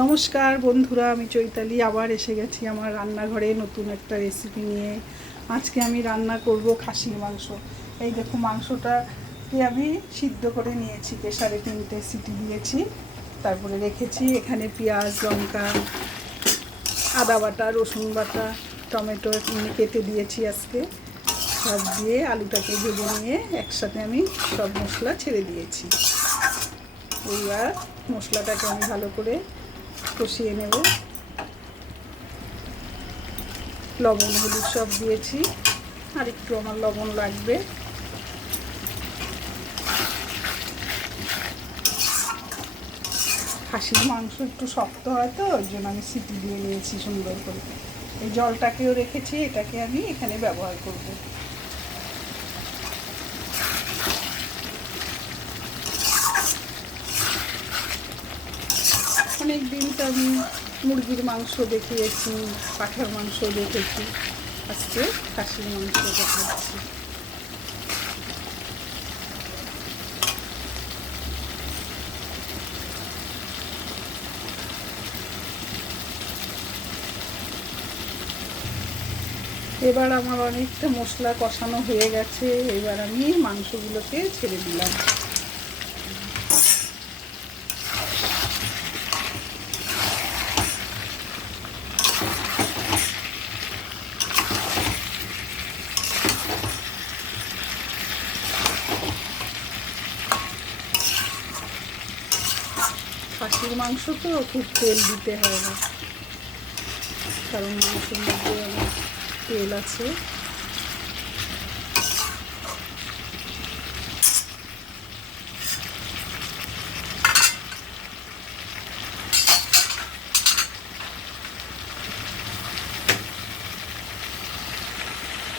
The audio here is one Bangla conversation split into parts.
নমস্কার বন্ধুরা, আমি চৈতালি আবার এসে গেছি আমার রান্নাঘরে নতুন একটা রেসিপি নিয়ে। আজকে আমি রান্না করব খাসির মাংস। এই দেখো, মাংসটাকে আমি সিদ্ধ করে নিয়েছি, প্রেসারে 3টে সিটি দিয়েছি, তারপরে রেখেছি। এখানে পেঁয়াজ, লঙ্কা, আদা বাটা, রসুন বাটা, টমেটো কেটে দিয়েছি আজকে। সব দিয়ে আলুটাকে ভেজে নিয়ে একসাথে আমি সব মশলা ছেড়ে দিয়েছি। এইবার মশলাটাকে আমি ভালো করে কষিয়ে নেব। লবণ হলুদ সব দিয়েছি, আর একটু আমার লবণ লাগবে। খাসির মাংস একটু শক্ত হয় তো, ওই জন্য আমি সিটি দিয়ে নিয়েছি সুন্দর করে। এই জলটাকেও রেখেছি, এটাকে আমি এখানে ব্যবহার করব। অনেক দিন তো আমি মুরগির মাংস দেখিয়েছি, পাঁঠার মাংস দেখেছি, আজকে খাসির মাংস দেখাচ্ছি। এবার আমার অনেকটা মশলা কষানো হয়ে গেছে, এবার আমি মাংসগুলোকে ছেড়ে দিলাম। খাসির মাংস তো খুব তেল দিতে হয় না, কারণ মাংসের মধ্যে অনেক তেল আছে।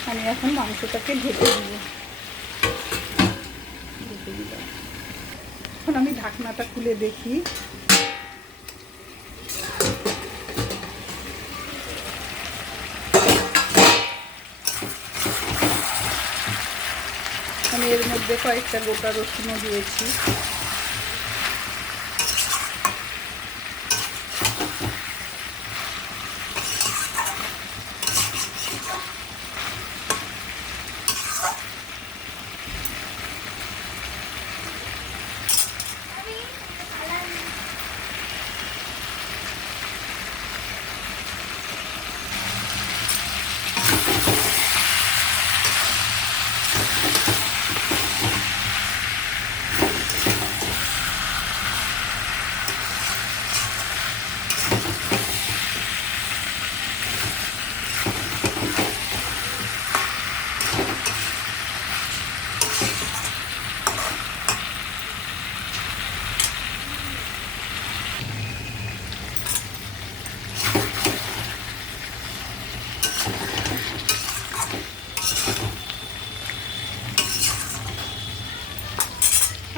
আমি এখন মাংসটাকে ঢেকে দিব। এখন আমি ঢাকনাটা খুলে দেখি। আমি এর মধ্যে কয়েকটা গোটা রসুনও দিয়েছি।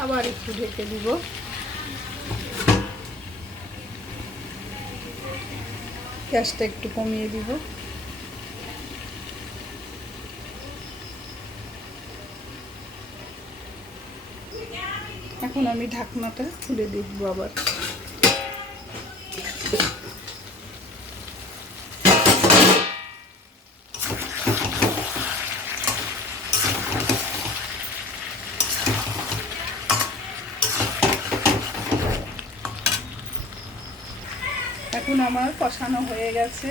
আবার একটু ঢেকে দিব। গ্যাসটা একটু কমিয়ে দিব। এখন আমি ঢাকনাটা খুলে দেখব আবার। এখন আমার কষানো হয়ে গেছে,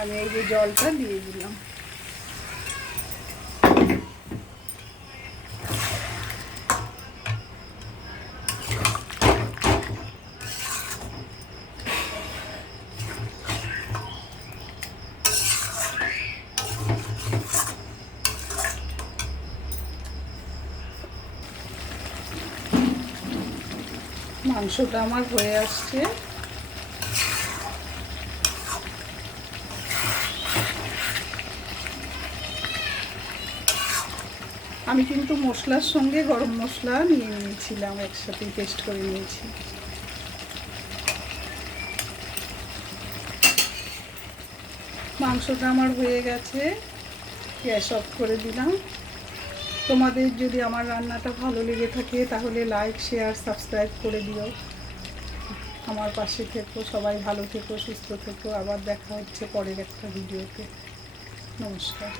আমি এই যে জলটা দিয়ে দিলাম। মাংসটা আমার হয়ে আসছে। আমি কিন্তু মশলার সঙ্গে গরম মশলা নিয়ে নিয়েছিলাম, একসাথে পেস্ট করে নিয়েছি। মাংসটা আমার হয়ে গেছে, গ্যাস অফ করে দিলাম। তোমাদের যদি আমার রান্নাটা ভালো লেগে থাকে তাহলে লাইক, শেয়ার, সাবস্ক্রাইব করে দিও। আমার পাশে থেকো, সবাই ভালো থেকো, সুস্থ থেকো। আবার দেখা হচ্ছে পরের একটা ভিডিওতে। নমস্কার।